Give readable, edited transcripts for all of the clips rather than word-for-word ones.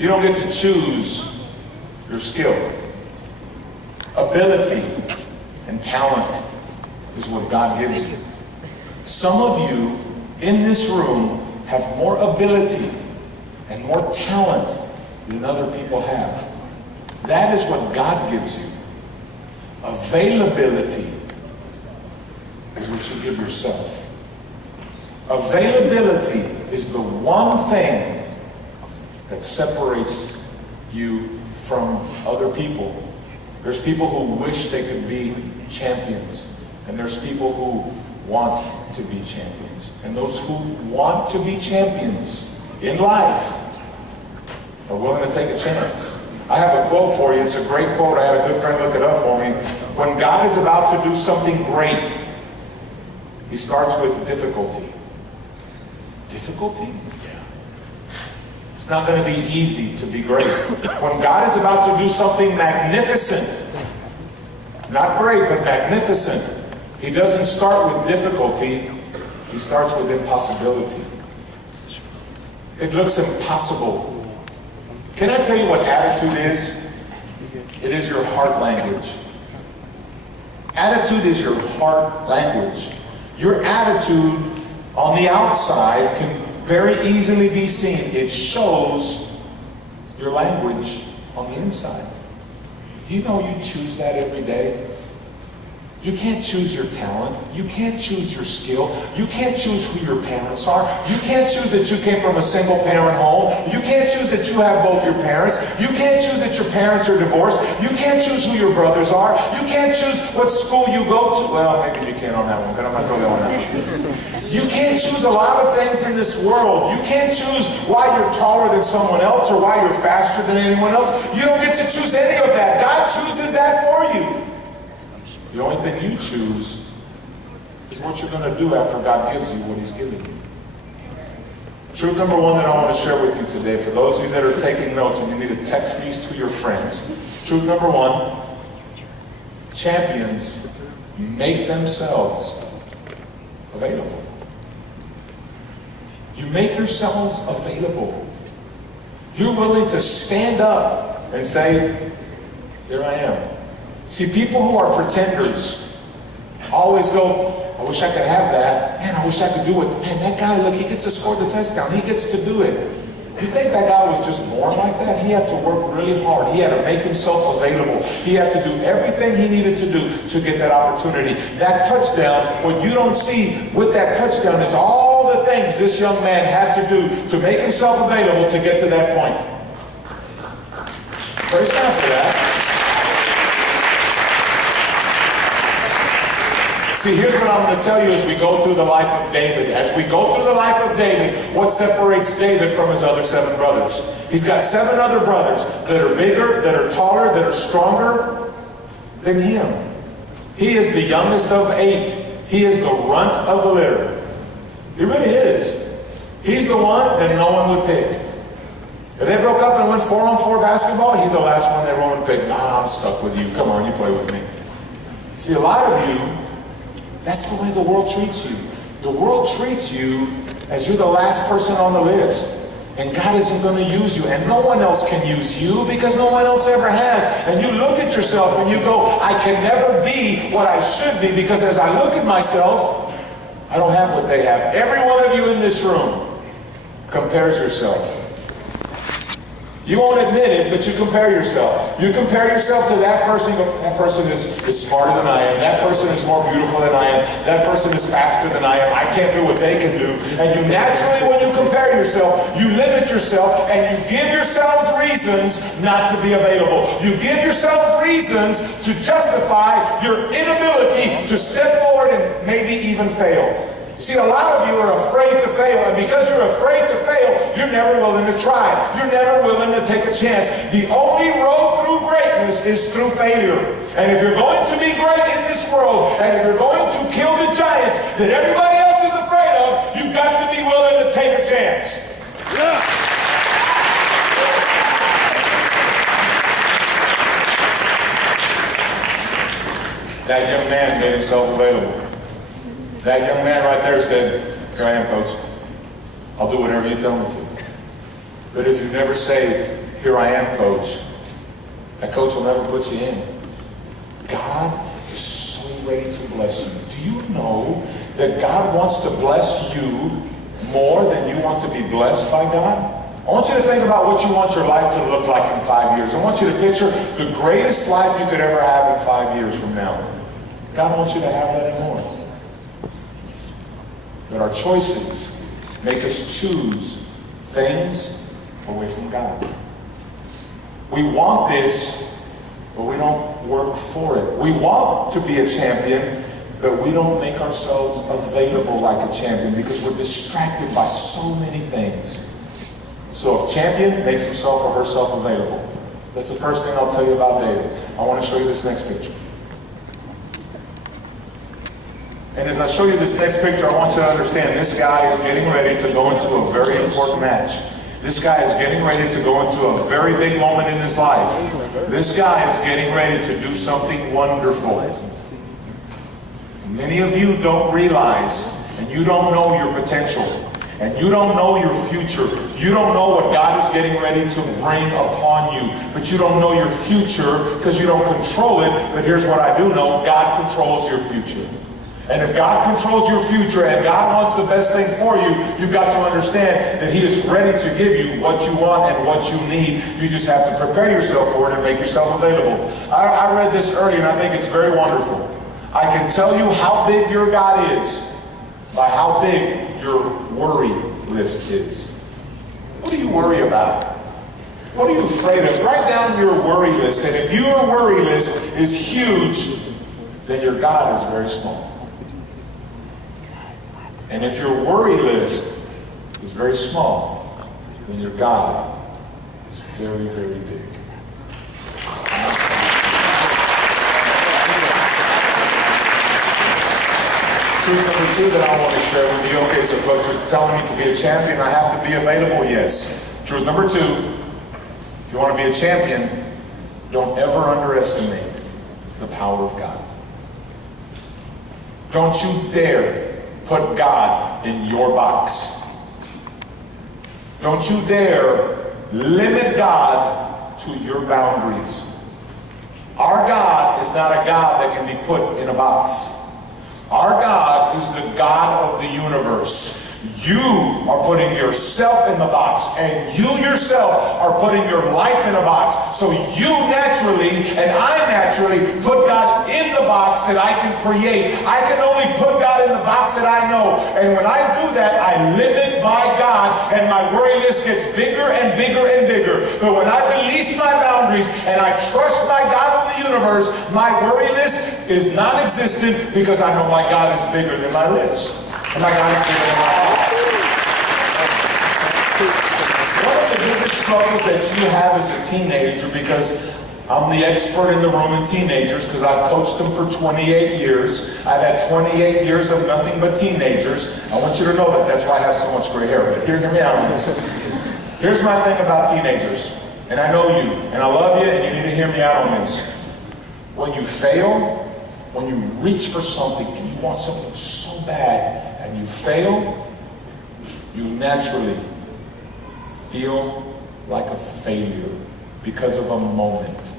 You don't get to choose your skill. Ability and talent is what God gives you. Some of you in this room have more ability and more talent than other people have. That is what God gives you. Availability is what you give yourself. Availability is the one thing that separates you from other people. There's people who wish they could be champions, and there's people who want to be champions. And those who want to be champions in life are willing to take a chance. I have a quote for you. It's a great quote. I had a good friend look it up for me. When God is about to do something great, He starts with difficulty. Difficulty? Yeah. It's not going to be easy to be great. When God is about to do something magnificent, not great, but magnificent, He doesn't start with difficulty. He starts with impossibility. It looks impossible. Can I tell you what attitude is? It is your heart language. Attitude is your heart language. Your attitude on the outside can very easily be seen. It shows your language on the inside. Do you know you choose that every day? You can't choose your talent. You can't choose your skill. You can't choose who your parents are. You can't choose that you came from a single parent home. You can't choose that you have both your parents. You can't choose that your parents are divorced. You can't choose who your brothers are. You can't choose what school you go to. Well, maybe you can on that one, but I'm not throwing that one out. You can't choose a lot of things in this world. You can't choose why you're taller than someone else or why you're faster than anyone else. You don't get to choose any of that. God chooses that for you. The only thing you choose is what you're going to do after God gives you what He's given you. Truth number one that I want to share with you today, for those of you that are taking notes and you need to text these to your friends. Truth number one, champions make themselves available. You make yourselves available. You're willing to stand up and say, here I am. See, people who are pretenders always go, I wish I could have that. Man, I wish I could do it. Man, that guy, look, he gets to score the touchdown. He gets to do it. You think that guy was just born like that? He had to work really hard. He had to make himself available. He had to do everything he needed to do to get that opportunity. That touchdown, what you don't see with that touchdown is all the things this young man had to do to make himself available to get to that point. Praise God for that. See, here's what I'm going to tell you as we go through the life of David. As we go through the life of David, what separates David from his other 7 brothers? He's got 7 other brothers that are bigger, that are taller, that are stronger than him. He is the youngest of 8. He is the runt of the litter. He really is. He's the one that no one would pick. If they broke up and went 4-on-4 basketball, he's the last one they would pick. I'm stuck with you. Come on, you play with me. See, a lot of you, that's the way the world treats you. The world treats you as you're the last person on the list. And God isn't going to use you. And no one else can use you because no one else ever has. And you look at yourself and you go, I can never be what I should be because as I look at myself, I don't have what they have. Every one of you in this room compares yourself. You won't admit it, but you compare yourself. You compare yourself to that person. You go, that person is smarter than I am. That person is more beautiful than I am. That person is faster than I am. I can't do what they can do. And you naturally, when you compare yourself, you limit yourself and you give yourselves reasons not to be available. You give yourselves reasons to justify your inability to step forward and maybe even fail. See, a lot of you are afraid to fail, and because you're afraid to fail, you're never willing to try. You're never willing to take a chance. The only road through greatness is through failure. And if you're going to be great in this world, and if you're going to kill the giants that everybody else is afraid of, you've got to be willing to take a chance. Yeah. That young man made himself available. That young man right there said, here I am, coach. I'll do whatever you tell me to. But if you never say, here I am, coach. That coach will never put you in. God is so ready to bless you. Do you know that God wants to bless you more than you want to be blessed by God? I want you to think about what you want your life to look like in 5 years. I want you to picture the greatest life you could ever have in 5 years from now. God wants you to have that and more. But our choices make us choose things away from God. We want this, but we don't work for it. We want to be a champion, but we don't make ourselves available like a champion because we're distracted by so many things. So if champion makes himself or herself available, that's the first thing I'll tell you about David. I want to show you this next picture. And as I show you this next picture, I want you to understand this guy is getting ready to go into a very important match. This guy is getting ready to go into a very big moment in his life. This guy is getting ready to do something wonderful. Many of you don't realize, and you don't know your potential, and you don't know your future. You don't know what God is getting ready to bring upon you, but you don't know your future because you don't control it. But here's what I do know: God controls your future. And if God controls your future and God wants the best thing for you, you've got to understand that He is ready to give you what you want and what you need. You just have to prepare yourself for it and make yourself available. I read this earlier and I think it's very wonderful. I can tell you how big your God is by how big your worry list is. What do you worry about? What are you afraid of? Write down your worry list, and if your worry list is huge, then your God is very small. And if your worry list is very small, then your God is very, very big. Truth number 2 that I want to share with you. Okay, so coach is telling me to be a champion, I have to be available. Yes. Truth number 2, if you want to be a champion, don't ever underestimate the power of God. Don't you dare put God in your box. Don't you dare limit God to your boundaries. Our God is not a God that can be put in a box. Our God is the God of the universe. You are putting yourself in the box, and you yourself are putting your life in a box. So you naturally and I naturally put God in the box that I can create. I can only put God in the box that I know. And when I do that, I limit my God, and my worry list gets bigger and bigger and bigger. But when I release my boundaries and I trust my God of the universe, my worry list is non-existent because I know my God is bigger than my list. And my God is bigger than my box. One of the biggest struggles that you have as a teenager, because I'm the expert in the room in teenagers because I've coached them for 28 years. I've had 28 years of nothing but teenagers. I want you to know that. That's why I have so much gray hair. But hear me out on this. Here's my thing about teenagers. And I know you. And I love you. And you need to hear me out on this. When you fail, when you reach for something and you want something so bad and you fail, you naturally feel like a failure because of a moment.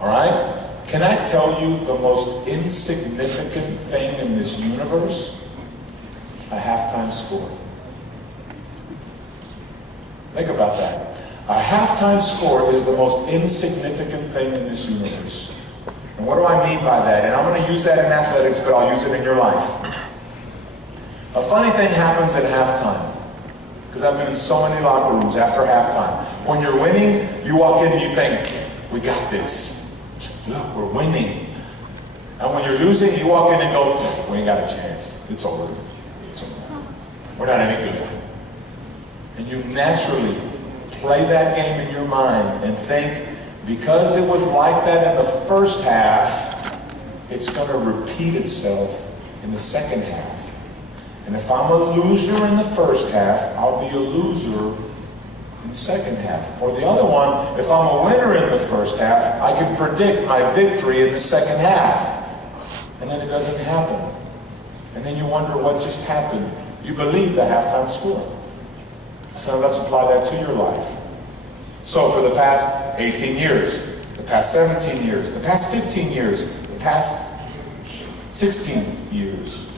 All right? Can I tell you the most insignificant thing in this universe? A halftime score. Think about that. A halftime score is the most insignificant thing in this universe. And what do I mean by that? And I'm going to use that in athletics, but I'll use it in your life. A funny thing happens at halftime, because I've been in so many locker rooms after halftime. When you're winning, you walk in and you think, we got this. Look, we're winning. And when you're losing, you walk in and go, we ain't got a chance. It's over. It's over. We're not any good. And you naturally play that game in your mind and think, because it was like that in the first half, it's going to repeat itself in the second half. And if I'm a loser in the first half, I'll be a loser in the second half. Or the other one, if I'm a winner in the first half, I can predict my victory in the second half. And then it doesn't happen. And then you wonder what just happened. You believe the halftime score. So let's apply that to your life. So for the past 18 years, the past 17 years, the past 15 years, the past 16 years,